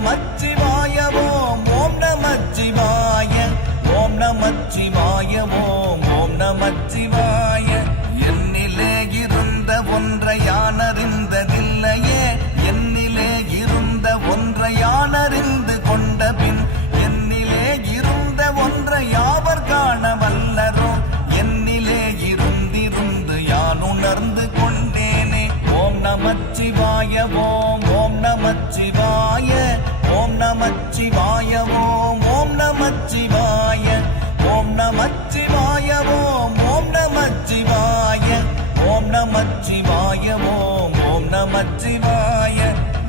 நமச்சிவாய ஓம் ஓம் நமச்சிவாய ஓம் நமச்சிவாய ஓம் ஓம் நமச்சிவாய என்னிலே இருந்த ஒன்றை யானறிந்ததில்லையே என்னிலே இருந்த ஒன்றை யானறிந்து கொண்ட பின் என்னிலே இருந்த ஒன்றை யாவர் காண வல்லரோ என்னிலே இருந்திருந்து யான் உணர்ந்து கொண்டேனே ஓம் நமச்சிவாய ஓம் ஓம் நமச்சிவாய ஓம் நமச்சிவாய ஓம் ஓம் நமச்சிவாய ஓம் நமச்சிவாய ஓம் ஓம் நமச்சிவாய ஓம் நமச்சிவாய ஓம் ஓம் நமச்சிவாய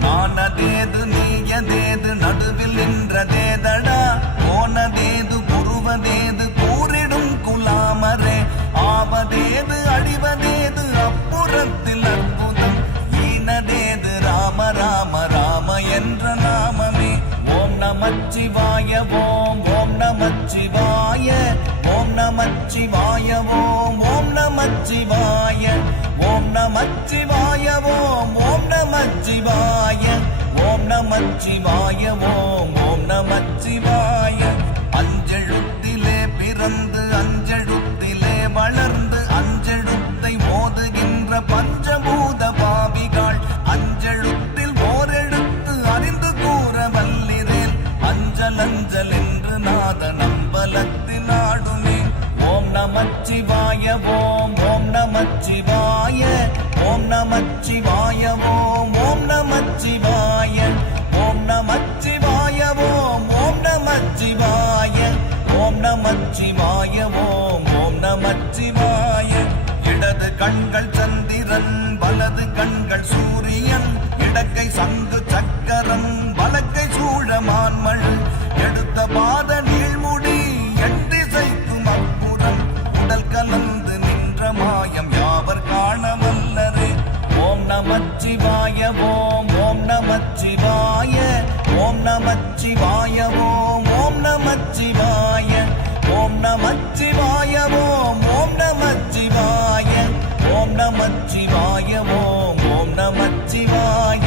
நானதேது நீயதேது நடுவில் நின்றதேதடா போனதேது புருவதேது கூறிடும் குலாமரே ஆவதேது அழிவதேது அப்புறத்தில் அற்புதம் ஈனதேது ராம ராம ராம என்ற நாமமே ஓம் நமச்சிவாய ஓம் ஓம் நமச்சிவாய ஓம் நமச்சிவாய ஓம் ஓம் நமச்சிவாய ஓம் நமச்சிவாய ஓம் ஓம் நமச்சிவாய ஓம் நமச்சிவாய ஓம் ஓம் நமச்சிவாய அஞ்செழுத்திலே பிறந்து அஞ்செழுத்திலே வளர்ந்து அஞ்செழுத்தை ஓதுகின்ற பஞ்சபூத பாவிகள் அஞ்செழுத்தில் ஓரெழுத்து அறிந்து கூற வல்லிரேல் அஞ்சல் அஞ்சல் என்று நாத நம்பலத்தில் ஆடுமே ஓம் நமச்சிவாய ஓம் ஓம் நமச்சிவாய ஓம் நமச்சிவாய ஓம் ஓம் நமச்சிவாய ஓம் நமச்சிவாய ஓம் ஓம் நமச்சிவாய ஓம் நமச்சிவாய ஓம் ஓம் நமச்சிவாய இடது கண்கள் சந்திரன் வலது கண்கள் சூரியன் இடக்கை சங்கு சக்கரம் வலக்கை சூழமான்மழு எடுத்த பாத நீழ்முடி எட்டிசைக்கும் அப்புறம் உடல் கலந்து நின்ற மாயம் யாவர் காண வல்லரே ஓம் நமச்சிவாய ஓம் ஓம் நமச்சிவாய ஓம் நமச்சிவாய ஓம் ஓம் நமச்சிவாய ஓம் நமச்சிவாய ஓம் ஓம் நமச்சிவாய ஓம் நமச்சிவாய ஓம் ஓம் நமச்சிவாய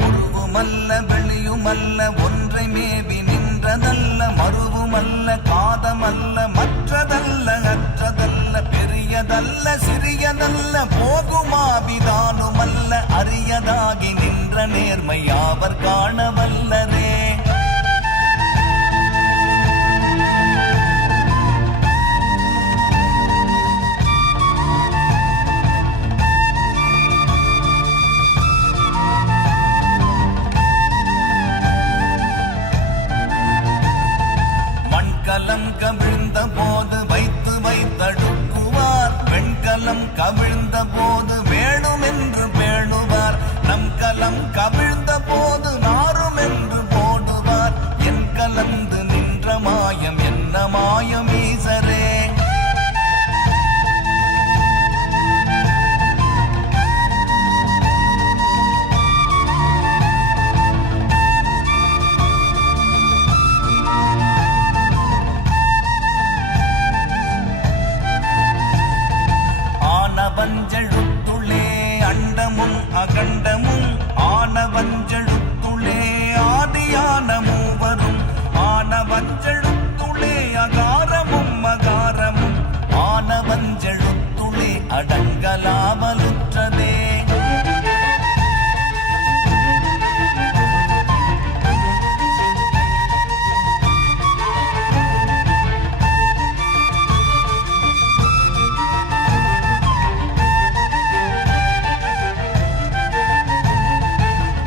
உருவுமல்ல வெளியுமல்ல ஒன்றை மேவி நின்றதல்ல மறுவுமல்ல காதமல்ல மற்றதல்ல அற்றதல்ல பெரியதல்ல சிறியதல்ல போகுமாபிதானுமல்ல அரியதாகி நின்ற நேர்மை யாவர் காண வல்லரே மண்கலம் கவிழ்ந்த போது வைத்து வைத்தடுக்குவார் வெண்கலம் கவிழ்ந்த போது வேணும் என்று பேணுவார் நம் கலம் கவிழ்ந்த போது நாரும் என்று போடுவார் என் கலந்து நின்ற மாயம் என்ன மாயம் ஈசரே ஆனவஞ்செழுத்துளே அண்டமும் அகண்டமும் ஆனவஞ்செழுத்துளே ஆதியான மூவரும் ஆனவஞ்செழுத்துளே அகாரமும் அகாரமும் ஆனவஞ்செழுத்துளே அடங்கலாமலுற்றதே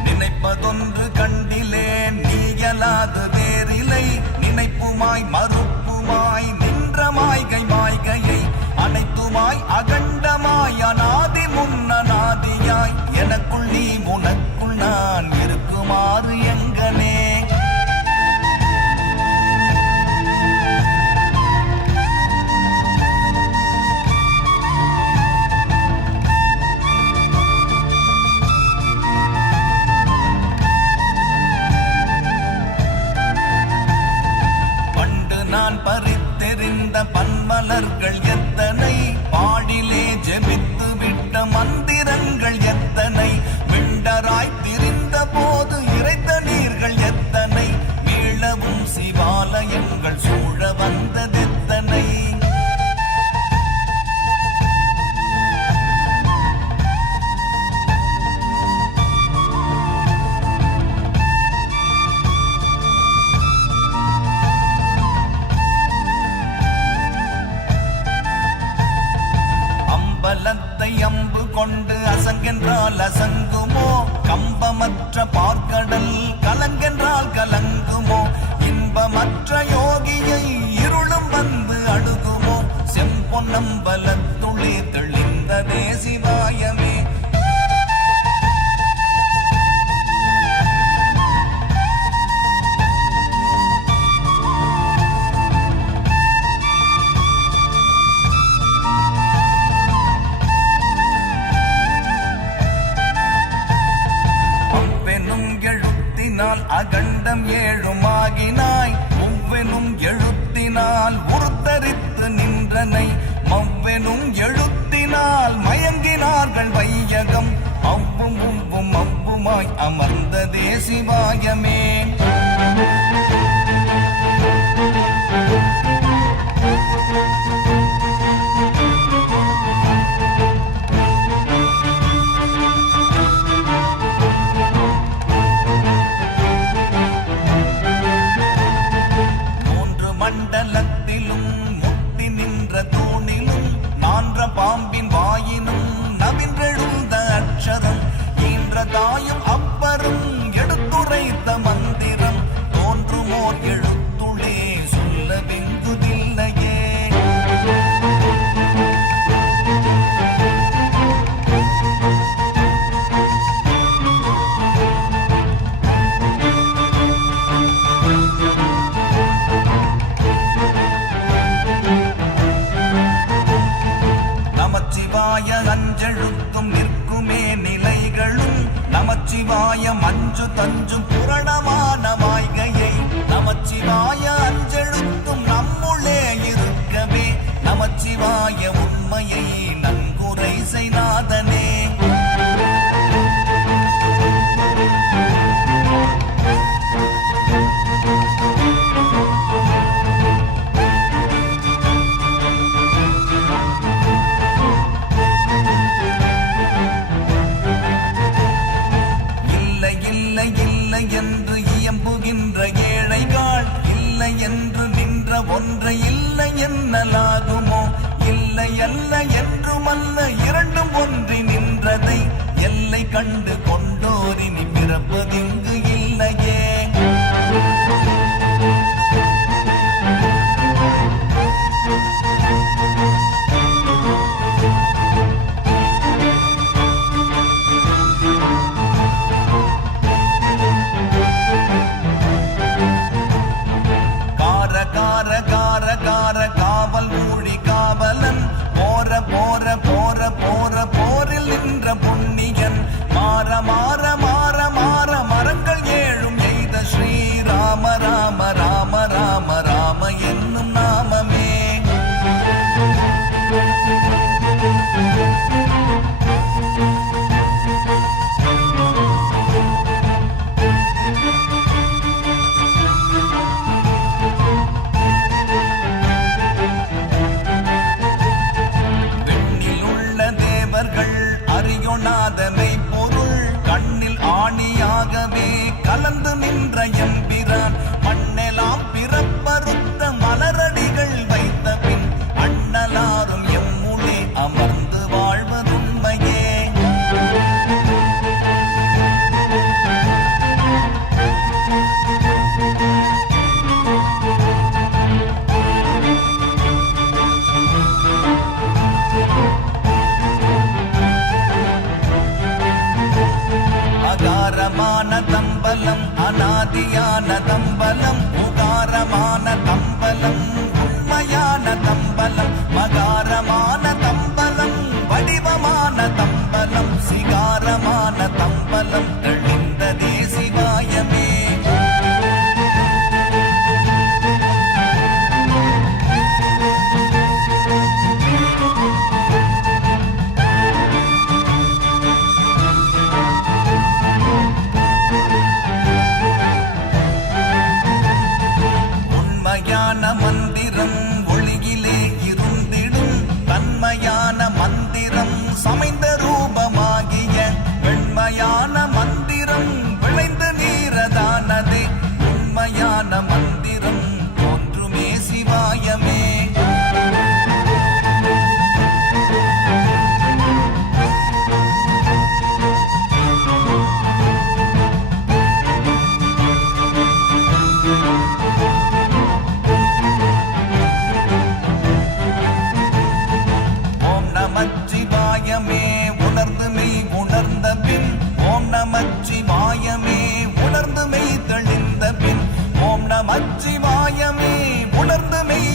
நினைப்பதொன்று கண்டிலேன் நீயலாது வேறிலை நினைப்புமாய் மறுப்புமாய் நின்ற மாய்கை மாய்கையை அனைத்துமாய் அகண்டமாய் அநாதி முன்னநாதியாய் எனக்குள் நீ உனக்குள் நான் இருக்குமாறு எங்கனே அங்கென்றால் கலங்குமோ? இன்பமற்ற யோகியை இருளும் வந்து அணுகுமோ? செம்பொன்னம்பலத்துளே தெளிந்ததே சிவாயமே. அகண்டம் ஏழுமாகினாய் ஒவ்வெனும் எழுத்தினால் உருத்தரித்து நின்றனை மவ்வெனும் எழுத்தினால் மயங்கினார்கள் வையகம் அவ்வும் உவ்வும் அவ்வுமாய் அமர்ந்ததே சிவாயமே. மண்டலத்திலும் முட்டி நின்ற தூணிலும் நான்ற பாம்பின் வாயினும் நவின்றெழுந்த அக்ஷரம் ஈன்ற தாயும் அப்பரும் எடுத்துரைத்த மந்திரம் தோன்றுமோர் எழுத்துளே சொல்ல வெங்குதில்லையே. அஞ்செழுத்தும் நிற்குமே நிலைகளும் நமச்சிவாய மஞ்சு தஞ்சும் புரணமான மாய்கையை நமச்சிவாய அஞ்செழுத்தும் நம்முள்ளே இருக்கவே நமச்சிவாய உண்மையை நன்குரை செய்நாதனே. என்று இயம்புகின்ற ஏழைகள் இல்லை என்று நின்ற ஒன்றை இல்லை என்னலாகுமோ? இல்லை அல்ல என்றுமல்ல இரண்டும் ஒன்றி நின்றதை எல்லை கண்டு கொண்டோரினி பிறப்பதிங்கு இல்லையே. காவல் ஊழி காவலன் போற போற போற போற போரில் நின்ற புண்ணியன் மாற மாற மாற மாற மரங்கள் ஏழும் எய்த ஸ்ரீராம ராம ராம ராம ராம என்னும் நாமமே. அறியொணாதமை பொருள் கண்ணில் ஆணியாகவே கலந்து நின்ற எம்பிரான் மண்ணெலாம் பிறப்பறுத்த மலரடிகள் வைத்த பின் அண்ணலாரும் எம்முளே அமர்ந்து வாழ்வதுண்மையே. அகாரமான தம்பலம் அநாதியான தம்பலம் உகாரமான தம்பலம் உண்மையான தம்பலம் மகாரமான தம்பலம் வடிவமான தம்பலம் சிகாரமான தம்பலம் தெளிந்ததே சிவாயமே. மந்திரம் ஒளியிலே நமச்சிவாயமே உணர்ந்து மெய்